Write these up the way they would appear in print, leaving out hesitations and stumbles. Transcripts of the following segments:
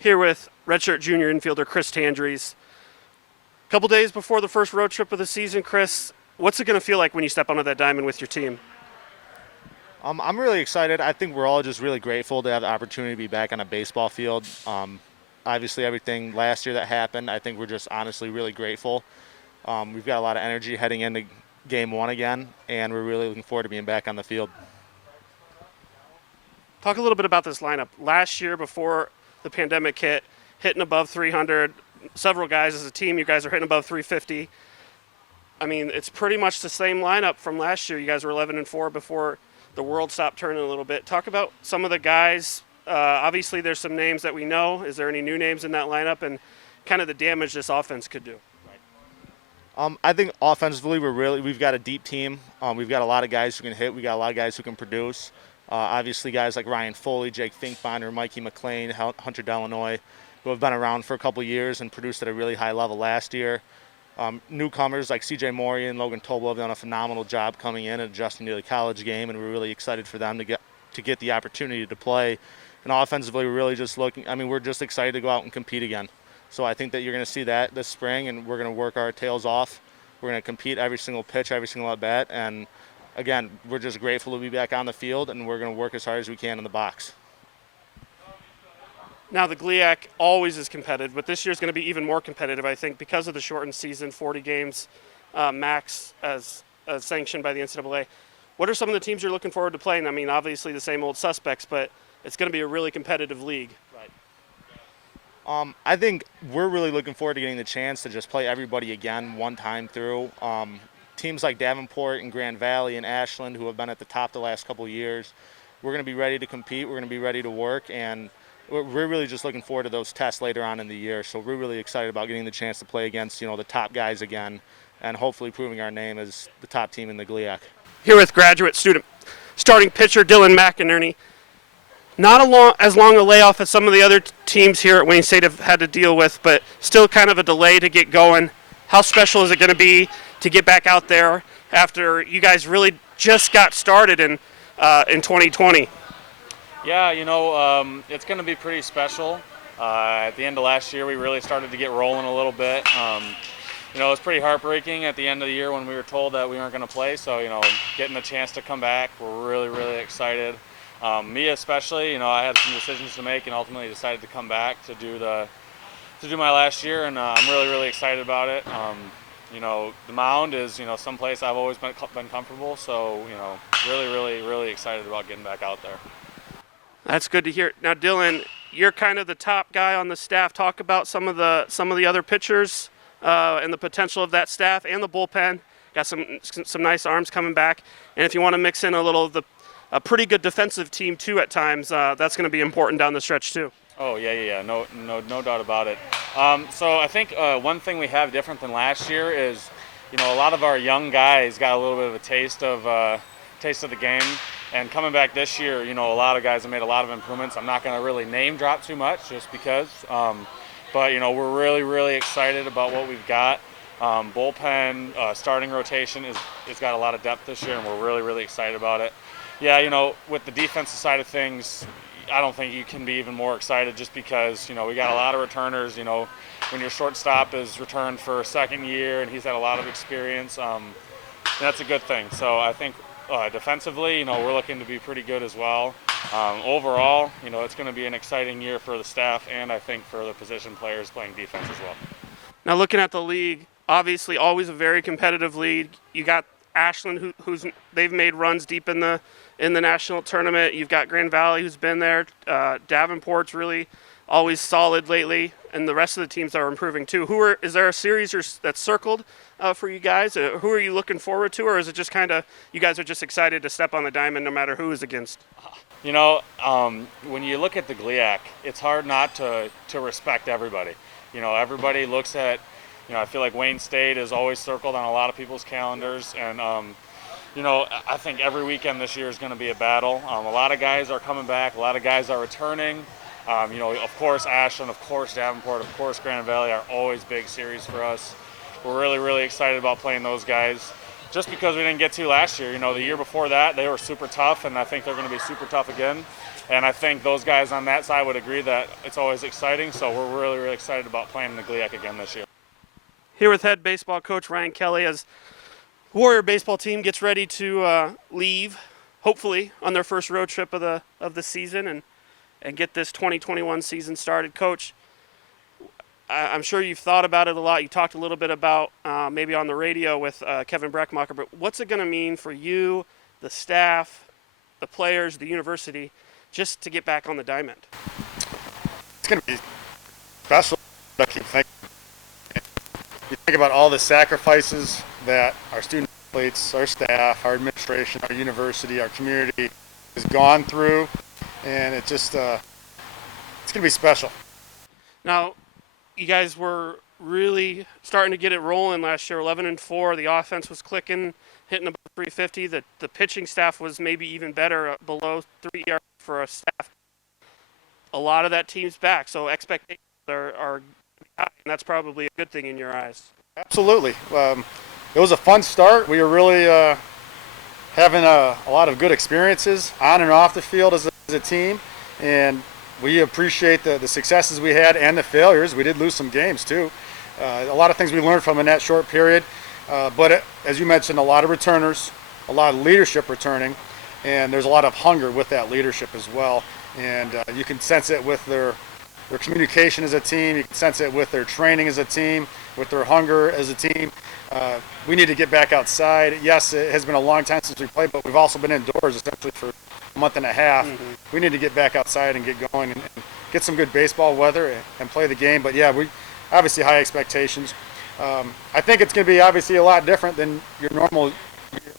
Here with redshirt junior infielder Chris Tanderys. A couple days before the first road trip of the season, Chris, what's it going to feel like when you step onto that diamond with your team? I'm really excited. I think we're all just really grateful to have the opportunity to be back on a baseball field. Obviously, everything last year that happened, I think we're just honestly really grateful. We've got a lot of energy heading into game one again, and we're really looking forward to being back on the field. Talk a little bit about this lineup. Last year, before the pandemic hit, hitting above 300. Several guys as a team, you guys are hitting above 350. I mean, it's pretty much the same lineup from last year. You guys were 11-4 before the world stopped turning a little bit. Talk about some of the guys. Obviously, there's some names that we know. Is there any new names in that lineup, and kind of the damage this offense could do? I think offensively, we've got a deep team. We've got a lot of guys who can hit. We got a lot of guys who can produce. Obviously, guys like Ryan Foley, Jake Finkbinder, Mikey McLean, Hunter Delanoy, who have been around for a couple years and produced at a really high level last year. Newcomers like C.J. Maury and Logan Tobel have done a phenomenal job coming in and adjusting to the college game, and we're really excited for them to get the opportunity to play. And offensively, we're really just we're just excited to go out and compete again. So I think that you're going to see that this spring, and we're going to work our tails off. We're going to compete every single pitch, every single at bat, and again, we're just grateful to be back on the field, and we're going to work as hard as we can in the box. Now, the GLIAC always is competitive, but this year is going to be even more competitive, I think, because of the shortened season, 40 games max as sanctioned by the NCAA. What are some of the teams you're looking forward to playing? I mean, obviously the same old suspects, but it's going to be a really competitive league. Right. I think we're really looking forward to getting the chance to just play everybody again one time through. Teams like Davenport and Grand Valley and Ashland, who have been at the top the last couple of years, we're going to be ready to compete. We're going to be ready to work, and we're really just looking forward to those tests later on in the year. So we're really excited about getting the chance to play against, the top guys again, and hopefully proving our name as the top team in the GLIAC. Here with graduate student starting pitcher Dillon McInerney. Not as long a layoff as some of the other teams here at Wayne State have had to deal with, but still kind of a delay to get going. How special is it going to be to get back out there after you guys really just got started in 2020? Yeah, it's going to be pretty special. At the end of last year, we really started to get rolling a little bit. It was pretty heartbreaking at the end of the year when we were told that we weren't going to play. So, getting the chance to come back, we're really, really excited. Me especially, I had some decisions to make and ultimately decided to come back to do my last year, and I'm really, really excited about it. The mound is, someplace I've always been comfortable. So, really, really, really excited about getting back out there. That's good to hear. Now, Dillon, you're kind of the top guy on the staff. Talk about some of the other pitchers and the potential of that staff and the bullpen. Got some nice arms coming back, and if you want to mix in a pretty good defensive team too at times, that's going to be important down the stretch too. Oh yeah, no doubt about it. So I think one thing we have different than last year is, a lot of our young guys got a little bit of a taste of the game. And coming back this year, a lot of guys have made a lot of improvements. I'm not going to really name drop too much just because. But, we're really, really excited about what we've got. Bullpen, starting rotation is got a lot of depth this year, and we're really, really excited about it. Yeah, with the defensive side of things, I don't think you can be even more excited just because, we got a lot of returners. When your shortstop is returned for a second year and he's had a lot of experience, that's a good thing. So I think defensively, we're looking to be pretty good as well. Overall, it's going to be an exciting year for the staff and I think for the position players playing defense as well. Now, looking at the league, obviously always a very competitive league. You got Ashland, they've made runs deep in the national tournament. You've got Grand Valley, who's been there. Davenport's really always solid lately, and the rest of the teams are improving too. Is there a series that's circled for you guys? Who are you looking forward to, or is it just kind of you guys are just excited to step on the diamond no matter who is against? When you look at the GLIAC, it's hard not to respect everybody. Everybody looks at, I feel like Wayne State is always circled on a lot of people's calendars, and I think every weekend this year is going to be a battle. A lot of guys are coming back, a lot of guys are returning. Of course Ashland, of course Davenport, of course Grand Valley are always big series for us. We're really, really excited about playing those guys. Just because we didn't get to last year. The year before that, they were super tough, and I think they're going to be super tough again. And I think those guys on that side would agree that it's always exciting. So we're really, really excited about playing in the GLIAC again this year. Here with head baseball coach Ryan Kelley as Warrior baseball team gets ready to leave, hopefully on their first road trip of the season and get this 2021 season started. Coach, I'm sure you've thought about it a lot. You talked a little bit about maybe on the radio with Kevin Breckmacher, but what's it going to mean for you, the staff, the players, the university, just to get back on the diamond? It's going to be special. I keep thinking. You think about all the sacrifices that our student athletes, our staff, our administration, our university, our community has gone through, and it just it's going to be special. Now, you guys were really starting to get it rolling last year, 11-4. The offense was clicking, hitting about 350. The pitching staff was maybe even better, below 3 ERA for a staff. A lot of that team's back, so expectations are high, and that's probably a good thing in your eyes. Absolutely. It was a fun start. We were really having a lot of good experiences on and off the field as a team, and we appreciate the successes we had and the failures. We did lose some games too. A lot of things we learned from in that short period, but as you mentioned, a lot of returners, a lot of leadership returning, and there's a lot of hunger with that leadership as well. And you can sense it with their communication as a team. You can sense it with their training as a team, with their hunger as a team. We need to get back outside. Yes, it has been a long time since we played, but we've also been indoors essentially for a month and a half. Mm-hmm. We need to get back outside and get going and get some good baseball weather and play the game. But yeah, we obviously high expectations. I think it's going to be obviously a lot different than your normal year.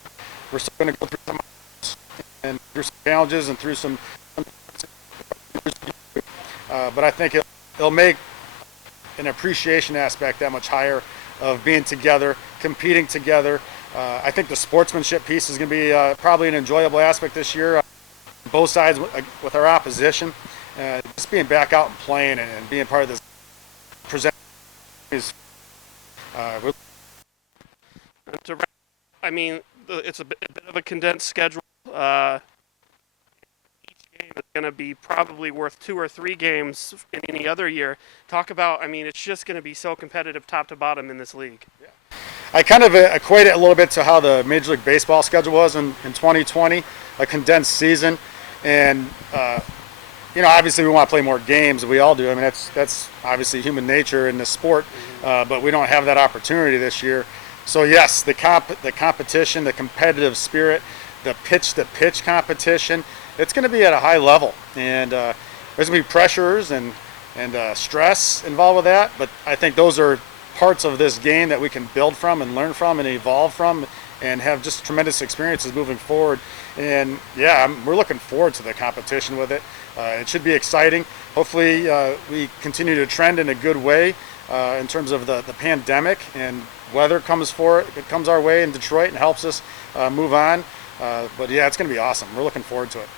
We're still going to go through some and through some challenges and through some but I think it'll make an appreciation aspect that much higher of being together, competing together. I think the sportsmanship piece is going to be probably an enjoyable aspect this year. Both sides with our opposition, just being back out and playing and being part of this present is. I mean, it's a bit of a condensed schedule. Each game is going to be probably worth 2 or 3 games in any other year. Talk about, I mean, it's just going to be so competitive top to bottom in this league. Yeah. I kind of equate it a little bit to how the Major League Baseball schedule was in 2020, a condensed season. And, obviously we want to play more games. We all do. I mean, that's obviously human nature in the sport, but we don't have that opportunity this year. So, yes, the competition, the competitive spirit, the pitch-to-pitch competition, it's going to be at a high level. And there's going to be pressures and stress involved with that, but I think those are parts of this game that we can build from and learn from and evolve from and have just tremendous experiences moving forward. And yeah, we're looking forward to the competition with it. It should be exciting. Hopefully we continue to trend in a good way in terms of the pandemic, and weather comes our way in Detroit and helps us move on. But yeah, it's going to be awesome. We're looking forward to it.